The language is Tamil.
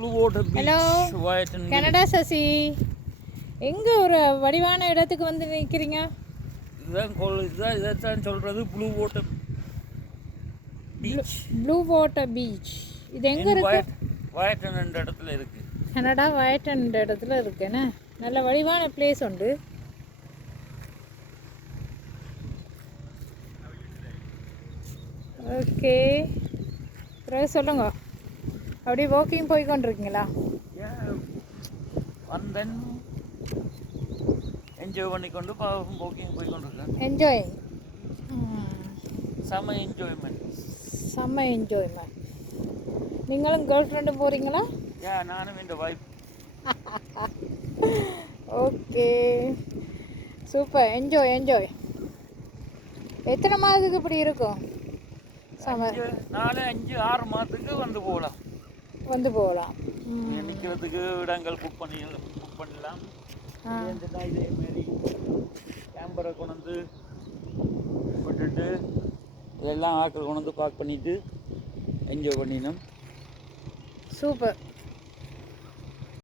Blue water hello beach, white and Canada Sasi எங்கே ஒரு வடிவான இடத்துக்கு வந்து நிற்கிறீங்க? இதான் சொல்கிறது blue water beach. Blue water beach இது எங்கே இருக்கு? வயட்டன் என்ற இடத்துல இருக்குது. கனடா வயட்டன் என்ற இடத்துல இருக்குன்னு நல்ல வடிவான பிளேஸ் உண்டு. ஓகே, பிறகு சொல்லுங்க. அப்படியே வாக்கிங் போய் கொண்டிருக்கீங்களா? வந்தேன் என்ஜாய் பண்ணிக்கொண்டு வாக்கிங் போய் கொண்டிருக்கேன். என்ஜாய், செம்ம என்ஜாய்மெண்ட். செம்ம என்ஜாய்மெண்ட். நீங்களும் கேர்ள் ஃப்ரெண்டும் போகிறீங்களா? நானும் இந்த wife. Okay, super. Enjoy enjoy. எத்தனை மாதத்துக்கு இப்படி இருக்கும்? சம்மர் 4, 5, 6 மாதத்துக்கு வந்து போகலாம். நிற்கிறதுக்கு இடங்கள் புக் பண்ணலாம். இதேமாரி கேம்பரை கொண்டு வந்து விட்டுட்டு இதெல்லாம் ஆட்கள் கொண்டு வந்து பார்க் பண்ணிவிட்டு என்ஜாய் பண்ணினோம். சூப்பர்.